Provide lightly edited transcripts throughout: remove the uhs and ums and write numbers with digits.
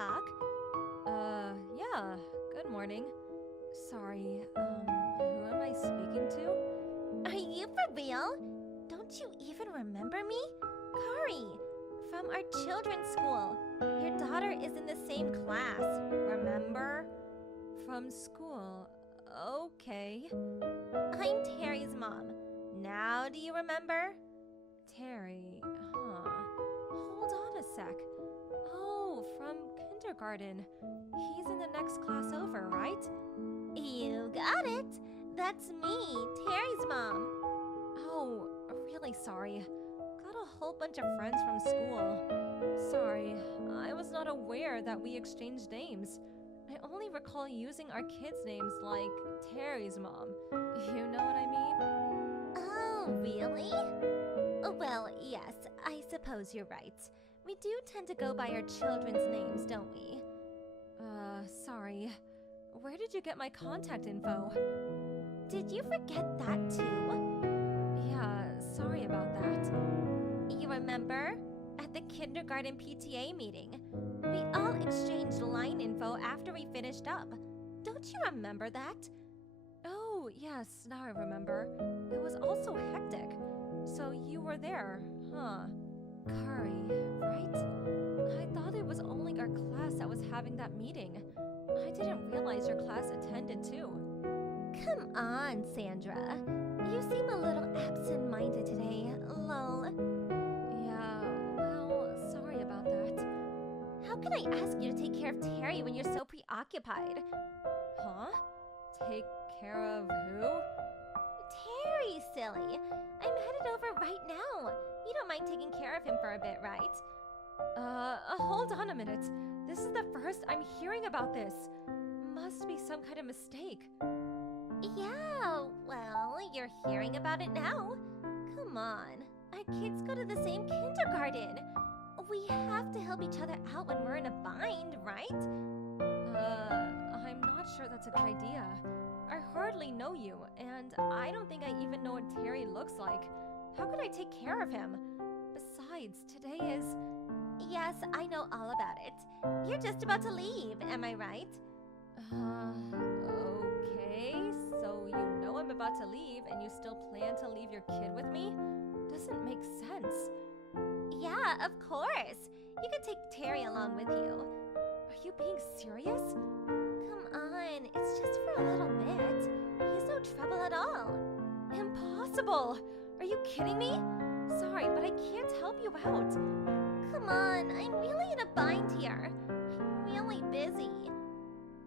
talk? Yeah. Good morning. Sorry, who am I speaking to? Are you for real? Don't you even remember me? Kari, from our children's school. Your daughter is in the same class, remember? From school. Okay. I'm Terry's mom. Now do you remember? Terry, huh. Hold on a sec. Oh, from kindergarten. He's in the next class over, right? You got it. That's me, Terry's mom. Oh, really sorry. Got a whole bunch of friends from school. Sorry, I was not aware that we exchanged names. I only recall using our kids' names like Terry's mom. You know what I mean? Oh, really? Well, yes, I suppose you're right. We do tend to go by our children's names, don't we? Sorry. Where did you get my contact info? Did you forget that too? Yeah, sorry about that. You remember? At the kindergarten PTA meeting, we all exchanged line info after we finished up. Don't you remember that? Oh, yes, now I remember. It was also hectic. So you were there, huh? Kari, right? I thought it was only our class that was having that meeting. I didn't realize your class attended too. Come on, Sandra. You seem a little absent-minded today, lol. Yeah, well, sorry about that. How can I ask you to take care of Terry when you're so preoccupied? Huh? Take care of who? Terry, silly. I'm headed over right now. You don't mind taking care of him for a bit, right? Hold on a minute. This is the first I'm hearing about this. Must be some kind of mistake. Yeah, well, you're hearing about it now. Come on, our kids go to the same kindergarten. We have to help each other out when we're in a bind, right? I'm not sure that's a good idea. I hardly know you, and I don't think I even know what Terry looks like. How could I take care of him? Besides, today is... Yes, I know all about it. You're just about to leave, am I right? Okay, so you know I'm about to leave and you still plan to leave your kid with me? Doesn't make sense. Yeah, of course. You can take Terry along with you. Are you being serious? Come on, it's just for a little bit. He's no trouble at all. Impossible! Are you kidding me? Sorry, but I can't help you out. Come on, I'm really in a bind here. I'm really busy.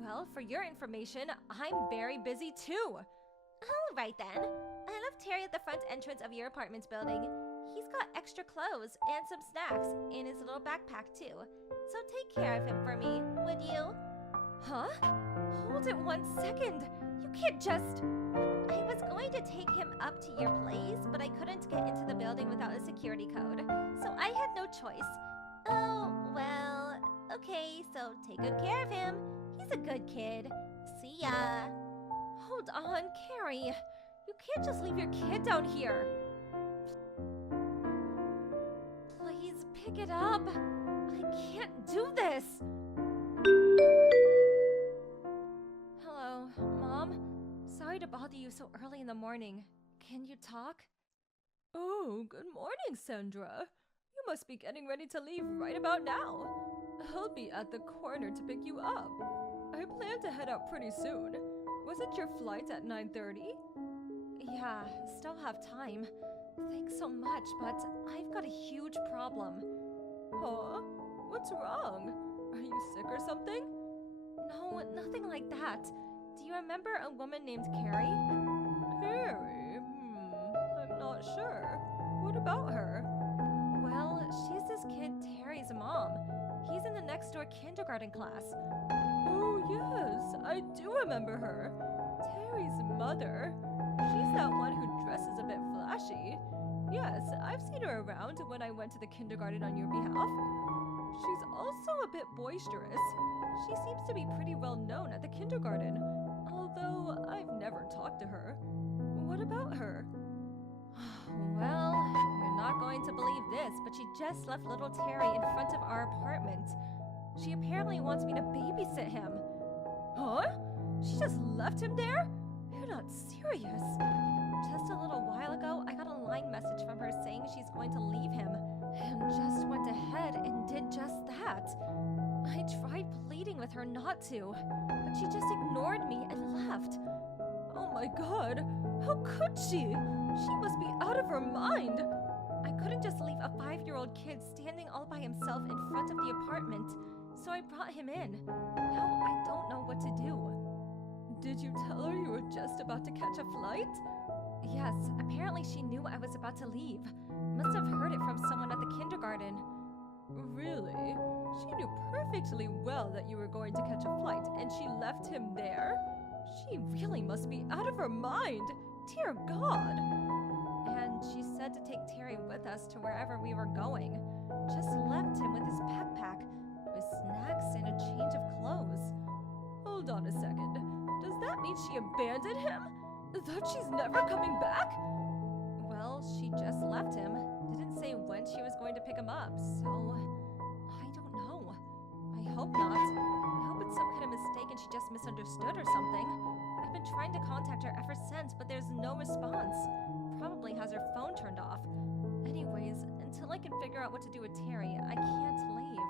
Well, for your information, I'm very busy too. All right then. I left Terry at the front entrance of your apartment building. He's got extra clothes and some snacks in his little backpack too. So take care of him for me, would you? Huh? Hold it 1 second. You can't just... I was going to take him up to your place, but I couldn't get into the building without a security code, so I had no choice. Oh, well, okay, so take good care of him. He's a good kid. See ya. Hold on, Carrie. You can't just leave your kid down here. Please pick it up. I can't do this. Hello, Mom? Sorry to bother you so early in the morning. Can you talk? Oh, good morning, Sandra. You must be getting ready to leave right about now. I'll be at the corner to pick you up. I plan to head out pretty soon. Was it your flight at 9:30? Yeah, still have time. Thanks so much, but I've got a huge problem. Huh? What's wrong? Are you sick or something? No, nothing like that. Do you remember a woman named Carrie? Carrie? I'm not sure. What about her? Well, she's this kid Terry's mom. He's in the next door kindergarten class. Oh, yes, I do remember her. Terry's mother. She's that one who dresses a bit flashy. Yes, I've seen her around when I went to the kindergarten on your behalf. She's also a bit boisterous. She seems to be pretty well known at the kindergarten, although I've never talked to her. What about her? Well, you're not going to believe this, but she just left little Terry in front of our apartment. She apparently wants me to babysit him. Huh? She just left him there? You're not serious. Just a little while ago, I got a line message from her saying she's going to leave him, and just went ahead and did just that. I tried pleading with her not to, but she just ignored me and left. Oh my god, how could she? She must be out of her mind. I couldn't just leave a 5-year-old kid standing all by himself in front of the apartment, so I brought him in. Now I don't know what to do. Did you tell her you were just about to catch a flight? Yes, apparently she knew I was about to leave. Must have heard it from someone at the kindergarten. Really? She knew perfectly well that you were going to catch a flight, and she left him there? She really must be out of her mind. Dear God. And she said to take Terry with us to wherever we were going. Just left him with his backpack, with snacks and a change of clothes. Hold on a second. Does that mean she abandoned him? That she's never coming back? Well, she just left him. Didn't say when she was going to pick him up, so I don't know. I hope not. I hope it's some kind of mistake and she just misunderstood or something. I've been trying to contact her ever since, but there's no response. Probably has her phone turned off. Anyways, until I can figure out what to do with Terry, I can't leave.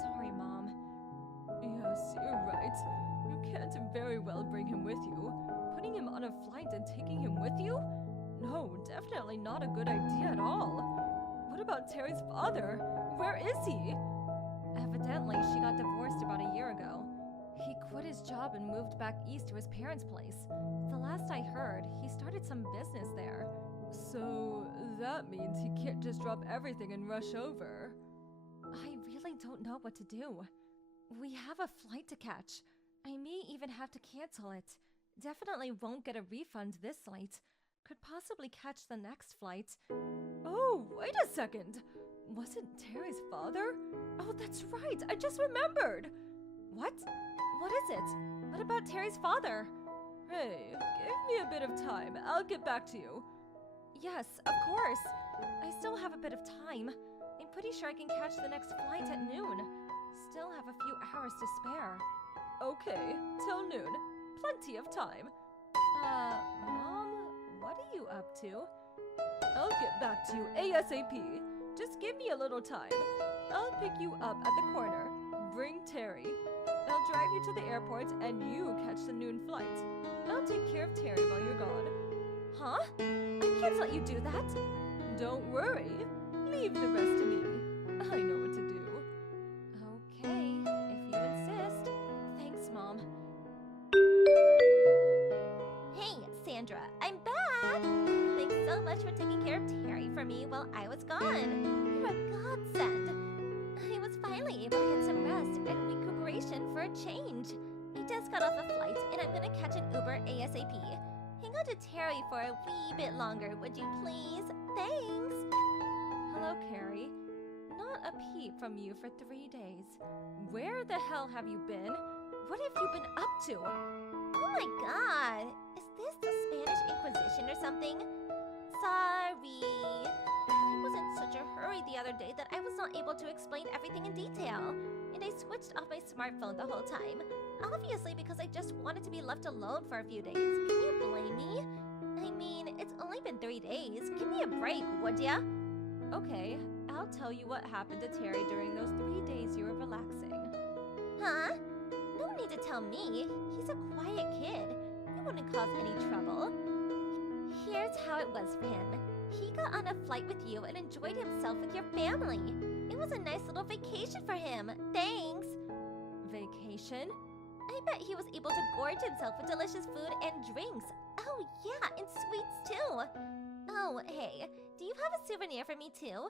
Sorry, Mom. Yes, you're right. You can't very well bring him with you. Putting him on a flight and taking him with you? No, definitely not a good idea at all. What about Terry's father? Where is he? Evidently, she got divorced about a year ago. He quit his job and moved back east to his parents' place. The last I heard, he started some business there. So, that means he can't just drop everything and rush over. I really don't know what to do. We have a flight to catch. I may even have to cancel it. Definitely won't get a refund this late. Could possibly catch the next flight. Oh, wait a second! Wasn't Terry's father? Oh, that's right, I just remembered! What? What is it? What about Terry's father? Hey, give me a bit of time. I'll get back to you. Yes, of course. I still have a bit of time. I'm pretty sure I can catch the next flight at noon. Still have a few hours to spare. Okay, till noon. Plenty of time. Mom, what are you up to? I'll get back to you ASAP. Just give me a little time. I'll pick you up at the corner. Bring Terry. I'll drive you to the airport and you catch the noon flight. I'll take care of Terry while you're gone. Huh? I can't let you do that. Don't worry. Leave the rest to me. I know what to do. Okay, if you insist. Thanks, Mom. Hey, Sandra, I'm back! Thanks so much for taking care of Terry for me while I was gone. You're a godsend. I was finally able to get some rest and recuperation for a change. I just got off a flight and I'm gonna catch an Uber ASAP. Hang on to Terry for a wee bit longer, would you please? Thanks! Hello, Carrie. Not a peep from you for 3 days. Where the hell have you been? What have you been up to? Oh my god! Is this the Spanish Inquisition or something? Sorry. I was in such a hurry the other day that I was not able to explain everything in detail. And I switched off my smartphone the whole time. Obviously because I just wanted to be left alone for a few days. Can you blame me? I mean, it's only been 3 days. Give me a break, would ya? Okay, I'll tell you what happened to Terry during those 3 days you were relaxing. Huh? No need to tell me. He's a quiet kid. He wouldn't cause any trouble. Here's how it was for him. He got on a flight with you and enjoyed himself with your family. It was a nice little vacation for him. Thanks. Vacation? I bet he was able to gorge himself with delicious food and drinks. Oh yeah, and sweets too. Oh, hey, do you have a souvenir for me too?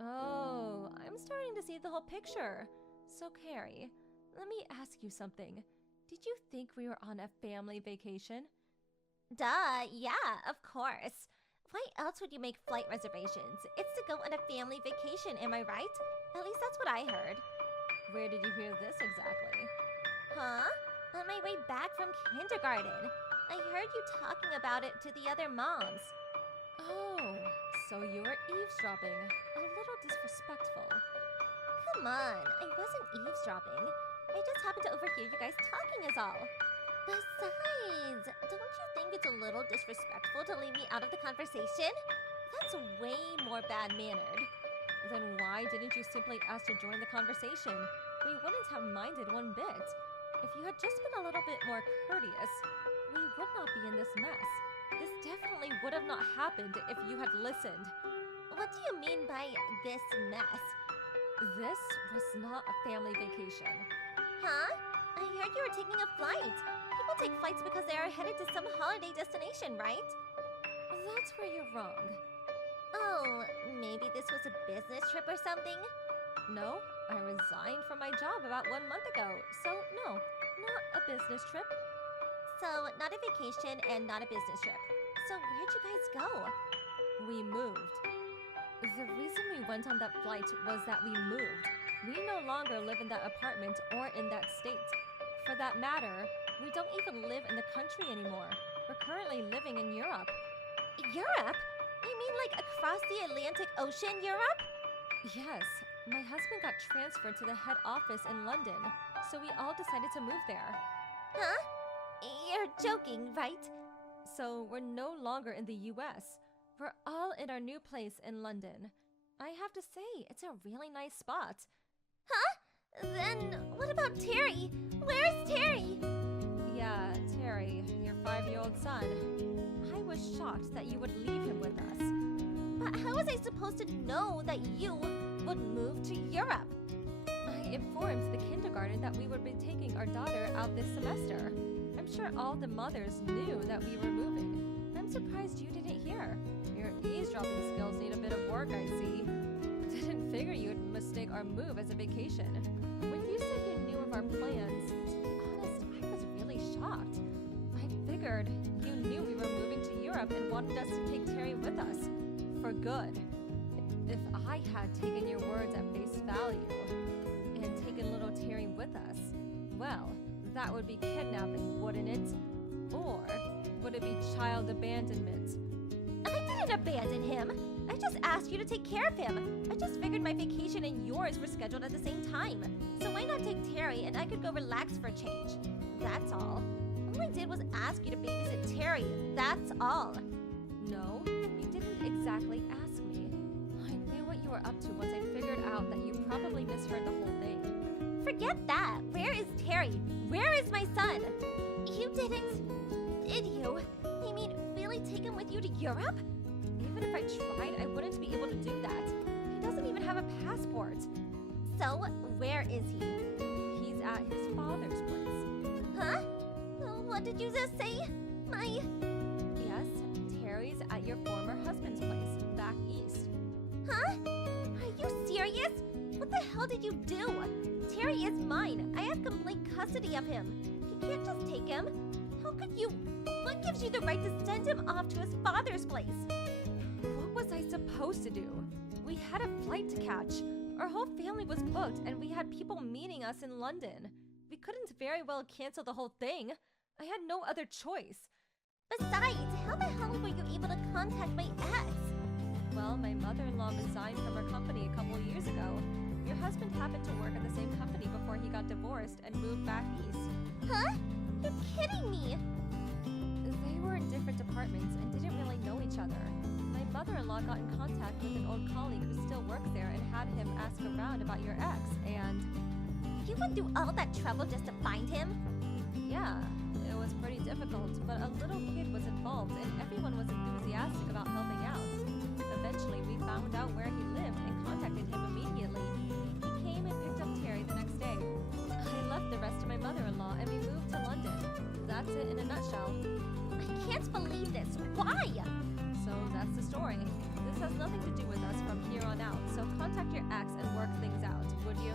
Oh, I'm starting to see the whole picture. So, Carrie, let me ask you something. Did you think we were on a family vacation? Duh, yeah, of course. Why else would you make flight reservations? It's to go on a family vacation, am I right? At least that's what I heard. Where did you hear this exactly? Huh? On my way back from kindergarten. I heard you talking about it to the other moms. Oh, so you were eavesdropping. A little disrespectful. come on. I wasn't eavesdropping. I just happened to overhear you guys talking is all. Besides, don't you think it's a little disrespectful to leave me out of the conversation? That's way more bad-mannered. Then why didn't you simply ask to join the conversation? We wouldn't have minded one bit. If you had just been a little bit more courteous, we would not be in this mess. This definitely would have not happened if you had listened. What do you mean by this mess? This was not a family vacation. Huh? I heard you were taking a flight. People take flights because they are headed to some holiday destination, right? That's where you're wrong. Oh, maybe this was a business trip or something? No, I resigned from my job about 1 month ago, so no, not a business trip. So, not a vacation and not a business trip. So where'd you guys go? We moved. The reason we went on that flight was that we moved. We no longer live in that apartment or in that state. For that matter, we don't even live in the country anymore. We're currently living in Europe. Europe? You mean like across the Atlantic Ocean, Europe? Yes, my husband got transferred to the head office in London, so we all decided to move there. Huh? You're joking, right? So we're no longer in the US. We're all in our new place in London. I have to say, it's a really nice spot. Huh? Then what about Terry? Where's Terry? Yeah, Terry, your 5-year-old son. I was shocked that you would leave him with us. But how was I supposed to know that you would move to Europe? I informed the kindergarten that we would be taking our daughter out this semester. I'm sure all the mothers knew that we were moving. I'm surprised you didn't hear. Your eavesdropping skills need a bit of work, I see. Didn't figure you'd mistake our move as a vacation. When you said you knew of our plans, to be honest, I was really shocked. I figured you knew we were moving to Europe and wanted us to take Terry with us. For good. If I had taken your words at face value and taken little Terry with us, well, that would be kidnapping, wouldn't it? Or would it be child abandonment? I didn't abandon him. I just asked you to take care of him. I just figured my vacation and yours were scheduled at the same time. So why not take Terry and I could go relax for a change? That's all. All I did was ask you to babysit Terry. That's all. No, you didn't exactly ask me. I knew what you were up to once I figured out that you probably misheard the whole thing. Forget that. Where is Terry? Where is my son? You didn't... Did you? I mean, really take him with you to Europe? Even if I tried, I wouldn't be able to do that. He doesn't even have a passport. So, where is he? He's at his father's place. Huh? What did you just say? Yes, Terry's at your former husband's place, back east. Huh? Are you serious? What the hell did you do? Terry is mine. I have complete custody of him. You can't just take him. How could you? What gives you the right to send him off to his father's place? What was I supposed to do? We had a flight to catch. Our whole family was booked and we had people meeting us in London. We couldn't very well cancel the whole thing. I had no other choice. Besides, how the hell were you able to contact my ex? Well, my mother-in-law resigned from her company a couple years ago. Your husband happened to work at the same company before he got divorced and moved back east. Huh? You're kidding me! They were in different departments and didn't really know each other. My mother-in-law got in contact with an old colleague who still works there and had him ask around about your ex, and... You went through all that trouble just to find him? Yeah, it was pretty difficult, but a little kid was involved and everyone was enthusiastic about helping out. Eventually, we found out where he lived and contacted him immediately. He came and picked up Terry the next day. I left the rest to my mother-in-law and we moved to London. That's it in a nutshell. I can't believe this. Why? So that's the story. This has nothing to do with us from here on out, so contact your ex and work things out, would you?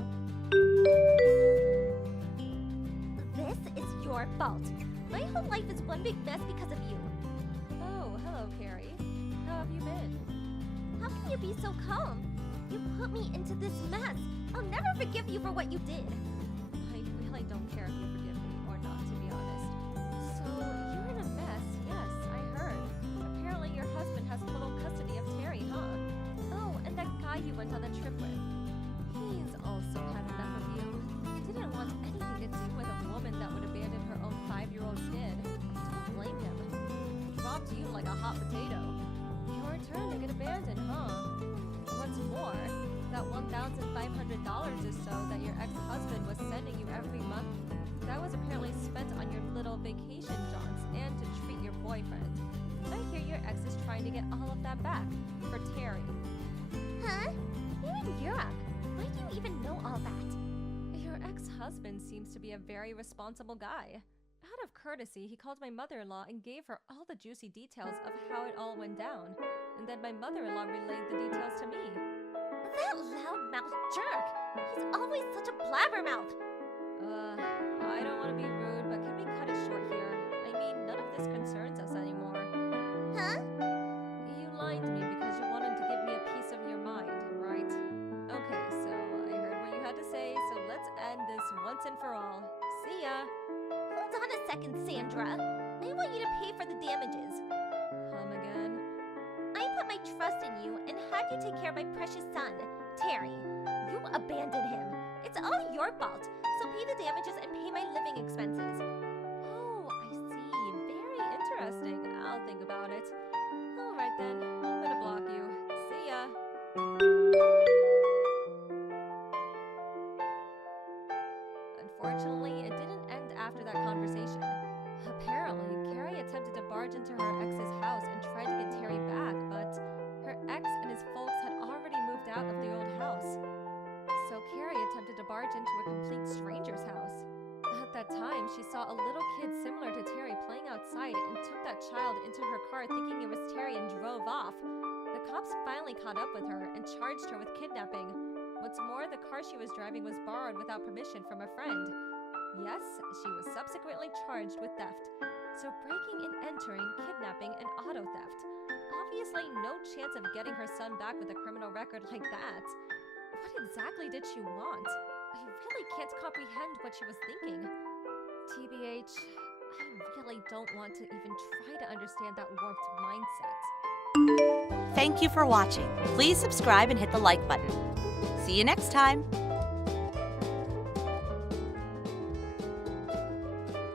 This is your fault. My whole life is one big mess because of you. Oh, hello, Carrie. How have you been? How can you be so calm? You put me into this mess. I'll never forgive you for what you did. I really don't care if you forgive me or not, to be honest. So, you're in a mess, yes, I heard. Apparently your husband has total custody of Terry, huh? Oh, and that guy you went on the trip with. He's also like a hot potato. Your turn to get abandoned, huh? What's more, that $1,500 or so that your ex-husband was sending you every month, that was apparently spent on your little vacation jaunts and to treat your boyfriend. I hear your ex is trying to get all of that back for Terry. Huh? You're in Europe. Why do you even know all that? Your ex-husband seems to be a very responsible guy. Out of courtesy, he called my mother-in-law and gave her all the juicy details of how it all went down. And then my mother-in-law relayed the details to me. That loudmouth jerk! He's always such a blabbermouth! I don't want to be rude, but can we cut it short here? I mean, none of this concerns us anymore. Huh? You lied to me because you wanted to give me a piece of your mind, right? Okay, so I heard what you had to say, so let's end this once and for all. See ya! Hold on a second, Sandra. I want you to pay for the damages. Come again? I put my trust in you and had you take care of my precious son, Terry. You abandoned him. It's all your fault, so pay the damages and pay my living expenses. Oh, I see. Very interesting. I'll think about it. Alright then, I'm gonna block you. See ya. Unfortunately, it didn't end after that conversation. Apparently, Carrie attempted to barge into her ex's house and tried to get Terry back, but her ex and his folks had already moved out of the old house. So Carrie attempted to barge into a complete stranger's house. At that time, she saw a little kid similar to Terry playing outside and took that child into her car thinking it was Terry and drove off. The cops finally caught up with her and charged her with kidnapping. What's more, the car she was driving was borrowed without permission from a friend. Yes, she was subsequently charged with theft. So breaking and entering, kidnapping, and auto theft. Obviously no chance of getting her son back with a criminal record like that. What exactly did she want? I really can't comprehend what she was thinking. TBH, I really don't want to even try to understand that warped mindset. Thank you for watching. Please subscribe and hit the like button. See you next time.